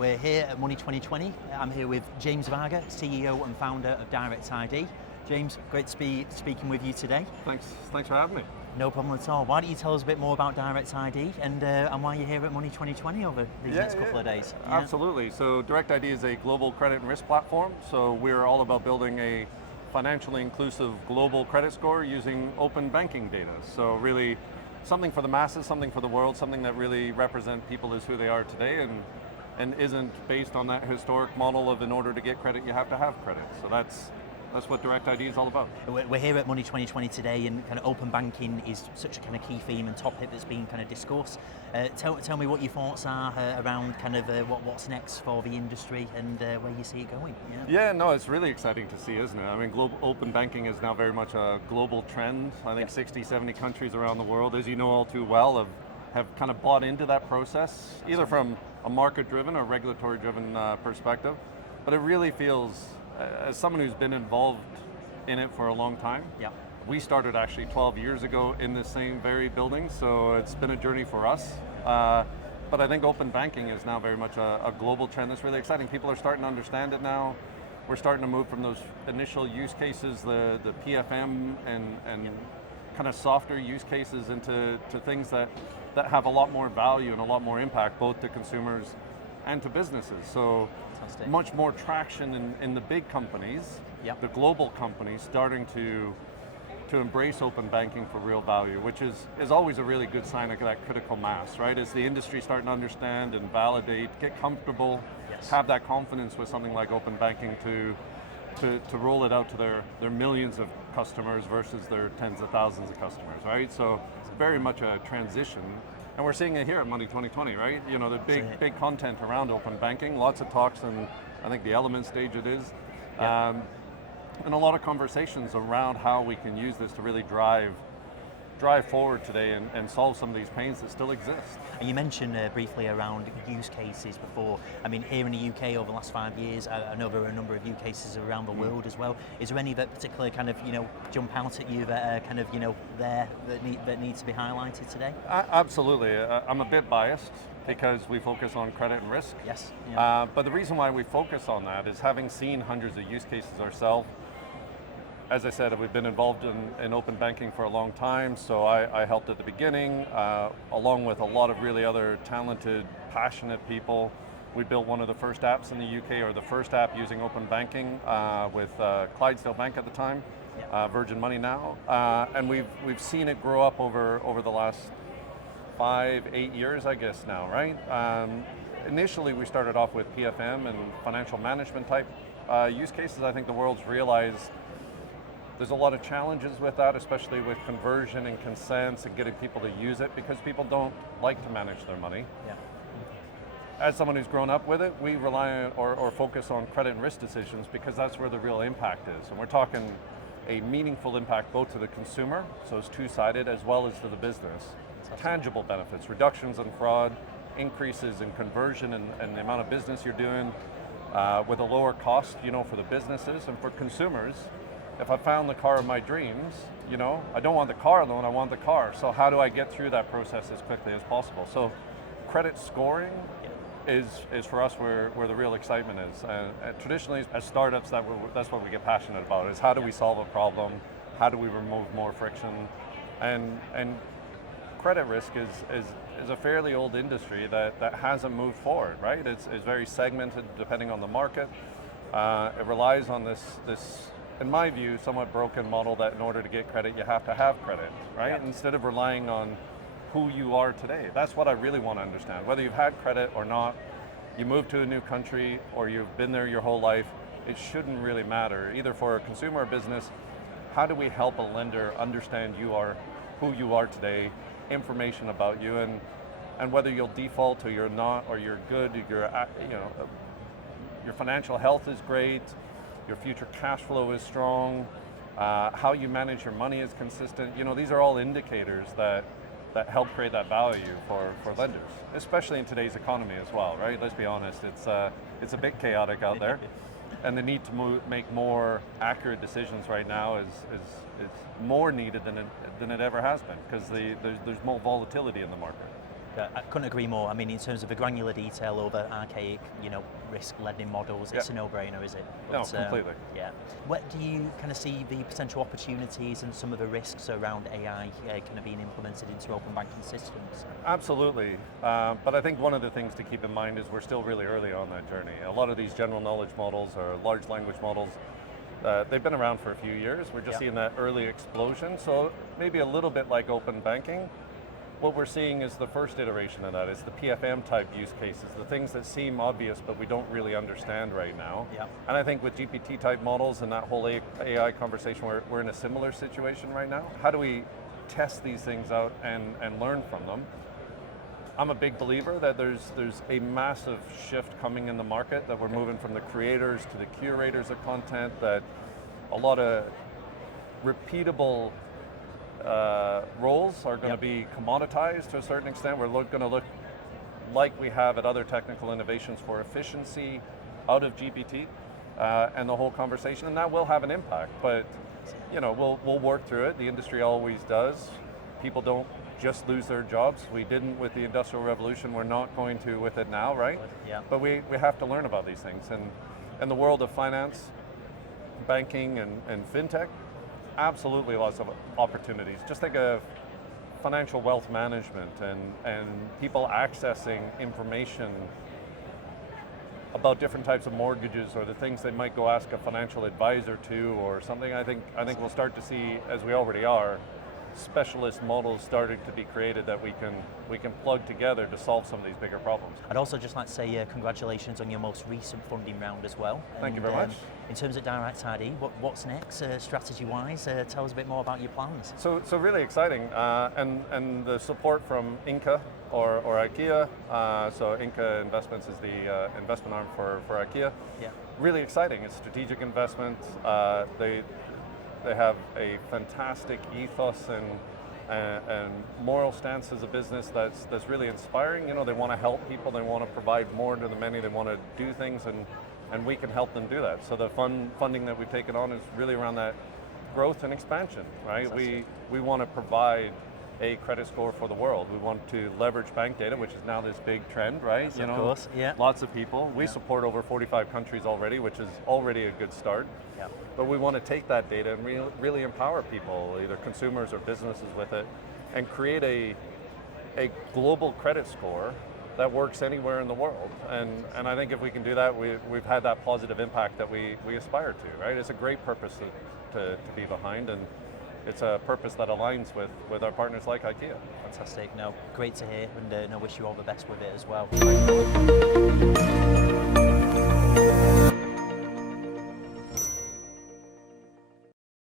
We're here at Money 2020. I'm here with James Varga, CEO and founder of Direct ID. James, great to be speaking with you today. Thanks for having me. No problem at all. Why don't you tell us a bit more about Direct ID and why you're here at Money 2020 over these next couple of days? Yeah. Absolutely. So Direct ID is a global credit and risk platform. So we're all about building a financially inclusive global credit score using open banking data. So really something for the masses, something for the world, something that really represents people as who they are today and isn't based on that historic model of in order to get credit, you have to have credit. So that's what Direct ID is all about. We're here at Money 2020 today, and kind of open banking is such a kind of key theme and topic that's being kind of discussed. Tell me what your thoughts are around kind of what's next for the industry and where you see it going. Yeah, no, it's really exciting to see, isn't it? I mean, open banking is now very much a global trend. I think 60, 70 countries around the world, as you know all too well, have kind of bought into that process, either from a market-driven or regulatory-driven perspective. But it really feels, as someone who's been involved in it for a long time, we started actually 12 years ago in the same very building, so it's been a journey for us. But I think open banking is now very much a global trend that's really exciting. People are starting to understand it now. We're starting to move from those initial use cases, the PFM and kind of softer use cases into things that have a lot more value and a lot more impact, both to consumers and to businesses. So much more traction in the big companies, the global companies starting to embrace open banking for real value, which is always a really good sign of that critical mass, right? As the industry starting to understand and validate, get comfortable, have that confidence with something like open banking to roll it out to their millions of customers versus their tens of thousands of customers, right? So it's very much a transition. And we're seeing it here at Money 2020, right? You know, the big content around open banking, lots of talks, and I think the element stage it is, and a lot of conversations around how we can use this to really drive forward today and solve some of these pains that still exist. And you mentioned briefly around use cases before. I mean, here in the UK over the last 5 years, I know there are a number of use cases around the world as well. Is there any that particularly kind of, jump out at you that are kind of, there that need to be highlighted today? Absolutely. I'm a bit biased because we focus on credit and risk. Yes. But the reason why we focus on that is having seen hundreds of use cases ourselves. As I said, we've been involved in open banking for a long time, so I helped at the beginning, along with a lot of really other talented, passionate people. We built one of the first apps in the UK, or the first app using open banking with Clydesdale Bank at the time, Virgin Money now, and we've seen it grow up over the last 5-8 years, I guess now, right? Initially, we started off with PFM and financial management type use cases. I think the world's realized there's a lot of challenges with that, especially with conversion and consents and getting people to use it, because people don't like to manage their money. As someone who's grown up with it, we rely on or focus on credit and risk decisions because that's where the real impact is. And we're talking a meaningful impact both to the consumer, so it's two-sided, as well as to the business. Tangible benefits, reductions in fraud, increases in conversion and the amount of business you're doing with a lower cost, for the businesses and for consumers. If I found the car of my dreams, I don't want the car loan, I want the car. So how do I get through that process as quickly as possible? So credit scoring is for us where the real excitement is. And traditionally, as startups, that's what we get passionate about, is how do we solve a problem? How do we remove more friction? And credit risk is a fairly old industry that hasn't moved forward, right? It's very segmented depending on the market. It relies on this, in my view, somewhat broken model that in order to get credit, you have to have credit, right? Instead of relying on who you are today. That's what I really want to understand. Whether you've had credit or not, you moved to a new country or you've been there your whole life, it shouldn't really matter, either for a consumer or business. How do we help a lender understand who you are today, information about you, and whether you'll default or you're not, or you're good, your financial health is great, your future cash flow is strong, how you manage your money is consistent. These are all indicators that help create that value for lenders, especially in today's economy as well, right? Let's be honest, it's a bit chaotic out there, and the need to make more accurate decisions right now is more needed than it ever has been, because there's more volatility in the market. I couldn't agree more. I mean, in terms of the granular detail over archaic, risk lending models, it's a no-brainer, is it? No, completely. Yeah. What do you kind of see the potential opportunities and some of the risks around AI kind of being implemented into open banking systems? Absolutely. But I think one of the things to keep in mind is we're still really early on that journey. A lot of these general knowledge models or large language models, they've been around for a few years. We're just seeing that early explosion. So maybe a little bit like open banking. What we're seeing is the first iteration of that. It's the PFM type use cases, the things that seem obvious but we don't really understand right now. Yeah. And I think with GPT type models and that whole AI conversation, we're in a similar situation right now. How do we test these things out and learn from them? I'm a big believer that there's a massive shift coming in the market, that we're moving from the creators to the curators of content, that a lot of repeatable roles are going to be commoditized to a certain extent. We're going to look like we have at other technical innovations for efficiency out of GPT and the whole conversation, and that will have an impact. But we'll work through it. The industry always does. People don't just lose their jobs. We didn't with the Industrial Revolution. We're not going to with it now, right? Yeah. But we have to learn about these things. And in the world of finance, banking, and FinTech, absolutely lots of opportunities. Just think of financial wealth management and people accessing information about different types of mortgages or the things they might go ask a financial advisor to or something. I think we'll start to see, as we already are, specialist models starting to be created that we can plug together to solve some of these bigger problems. I'd also just like to say congratulations on your most recent funding round as well. Thank you very much. In terms of Direct ID, what's next strategy-wise? Tell us a bit more about your plans. So really exciting, and the support from Inca or IKEA. So Inca Investments is the investment arm for IKEA. Yeah. Really exciting. It's strategic investment. They have a fantastic ethos and moral stance as a business that's really inspiring. They want to help people, they want to provide more to the many, they want to do things, and we can help them do that. So the funding that we've taken on is really around that growth and expansion, right? We want to provide a credit score for the world. We want to leverage bank data, which is now this big trend, right? Yes, of course, yeah. Lots of people. We support over 45 countries already, which is already a good start. Yeah. But we want to take that data and really empower people, either consumers or businesses with it, and create a global credit score that works anywhere in the world. And I think if we can do that, we've had that positive impact that we aspire to, right? It's a great purpose to be behind, and it's a purpose that aligns with our partners like IKEA. Fantastic. No, great to hear, and wish you all the best with it as well.